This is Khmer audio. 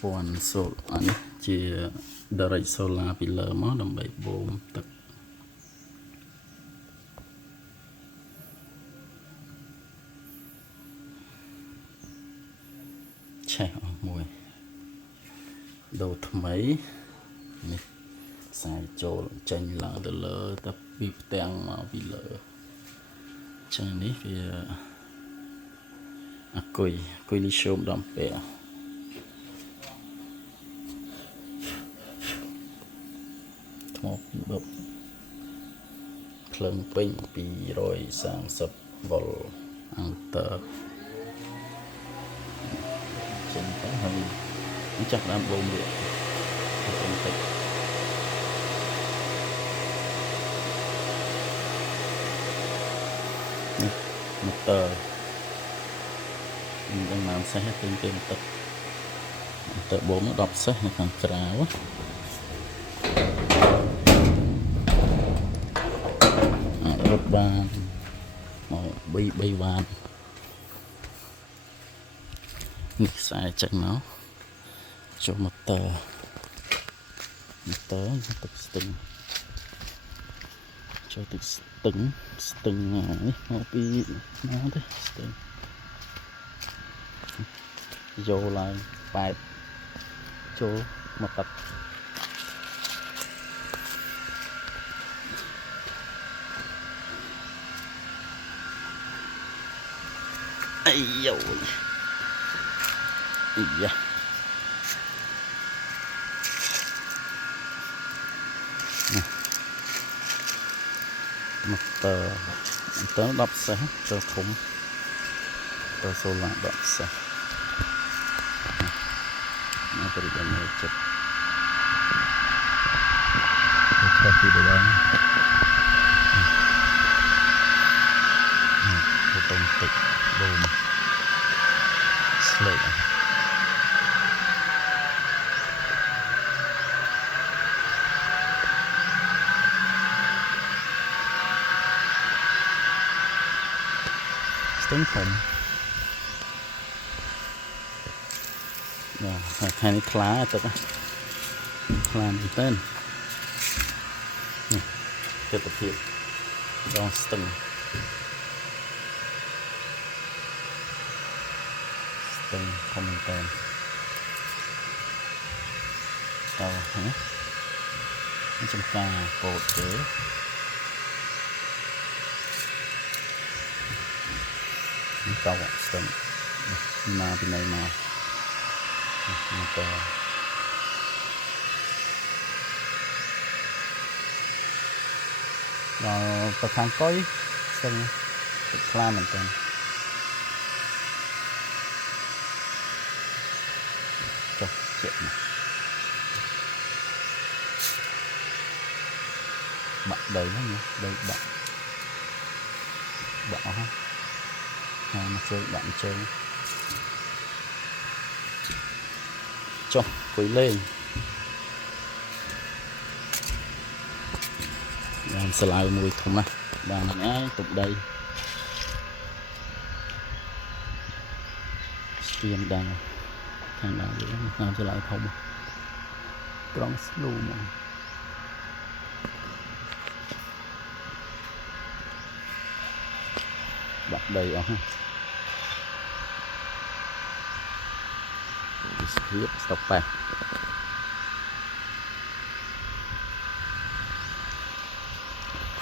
ពណ៌សូលអានេះជា direct solar ពីលើមកដើម្បីបូមទឹកឆេះអស់មួយដូរថ្មីនេះខ្សែចូលចេញឡើងទៅលើទៅពីផ្ទាំងមកពីលើចឹងនេះវាអាគុយលីសូម10 អាំពែថ្មបបភ្លើងពេញ230 វ៉ុលអង្ទ័រចឹងទៅហើយចាក់ដើមបូមវាបន្តិចនេះម៉ូទ័រមិនដឹងតាមសេះពេញទឹកទៅបូម10សេះនៅខាងក្រៅរត់បានមក3 វ៉ាតនេះខ្សែចេញមកចូលម៉ូទ័រទឹកស្ទឹងចូលទឹកស្ទឹងនេះមកពីណាទេស្ទឹងយកឡើង8ចូលមកទឹកអាយយ៉ាមកតើ10សេះទៅធំទៅសូឡា10សេះមកទៅដល់នៅចិត្តទៅពីដល់ទៅតុងទឹកបូមស្លេកស្ទឹងធំបាទថ្ងៃនេះថ្លាទឹកថ្លាមែនតើនេះទិដ្ឋភាពដងស្ទឹងធំមែនតើតោះនេះចំការកោតទេកោស្ទឹងមកពីណៃមកទៅដល់ទៅខាងកុយស្ទឹងទឹកខ្លាមែនតើចុះជាក់បាក់ដីហ្នឹងដីបាក់អស់ហើយមកជើងដាក់ជើងចុះគួយលេងបានស្លាវមួយធំណាស់បានហើយទុកដីស្ទៀនដល់ខាងដល់វាតាមស្លាវធំត្រង់ស្លូមកបាក់ដីអស់ហ្នឹងស្គៀបស្តុកប៉ែ